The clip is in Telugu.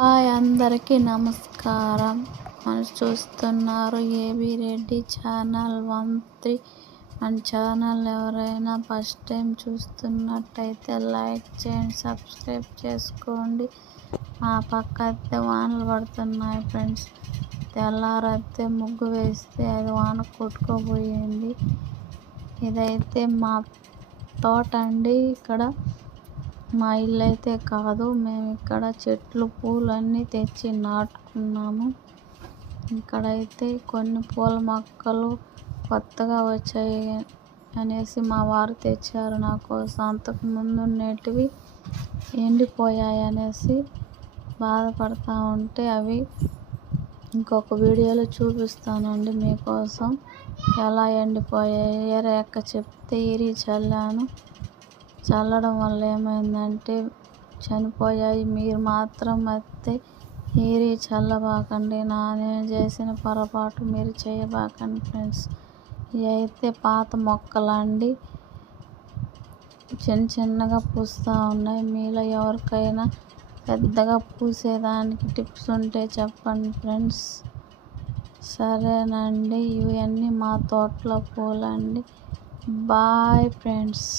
హాయ్ అందరికీ నమస్కారం. మనం చూస్తున్నారు ఏబీ రెడ్డి ఛానల్ 13. మన ఛానల్ ఎవరైనా ఫస్ట్ టైం చూస్తున్నట్టయితే లైక్ చేయండి, సబ్స్క్రైబ్ చేసుకోండి. మా పక్క అయితే వానలు పడుతున్నాయి ఫ్రెండ్స్. తెల్లారైతే ముగ్గు వేస్తే అది వాన కొట్టుకోపోయింది. ఇదైతే మా తోట అండి. ఇక్కడ మా ఇల్లు అయితే కాదు, మేము ఇక్కడ చెట్లు పూలన్నీ తెచ్చి నాటుకున్నాము. ఇక్కడైతే కొన్ని పూల మొక్కలు కొత్తగా వచ్చాయి అనేసి మా వారు తెచ్చారు నా కోసం. అంతకు ముందు ఉండేటివి ఎండిపోయాయి అనేసి బాధపడతా ఉంటే అవి ఇంకొక వీడియోలో చూపిస్తానండి మీకోసం ఎలా ఎండిపోయాయి. ఏరేక్క చెప్తే ఈరి చల్లాను. చల్లడం వల్ల ఏమైందంటే చనిపోయాయి. మీరు మాత్రం అయితే ఈరి చల్లబాకండి. నేను చేసిన పొరపాటు మీరు చేయబాకండి ఫ్రెండ్స్. ఇవి అయితే పాత మొక్కలండి, చిన్నగా పూస్తూ ఉన్నాయి. మీలో ఎవరికైనా పెద్దగా పూసేదానికి టిప్స్ ఉంటే చెప్పండి ఫ్రెండ్స్. సరేనండి, ఇవన్నీ మా తోటలో పూలండి. Bye friends.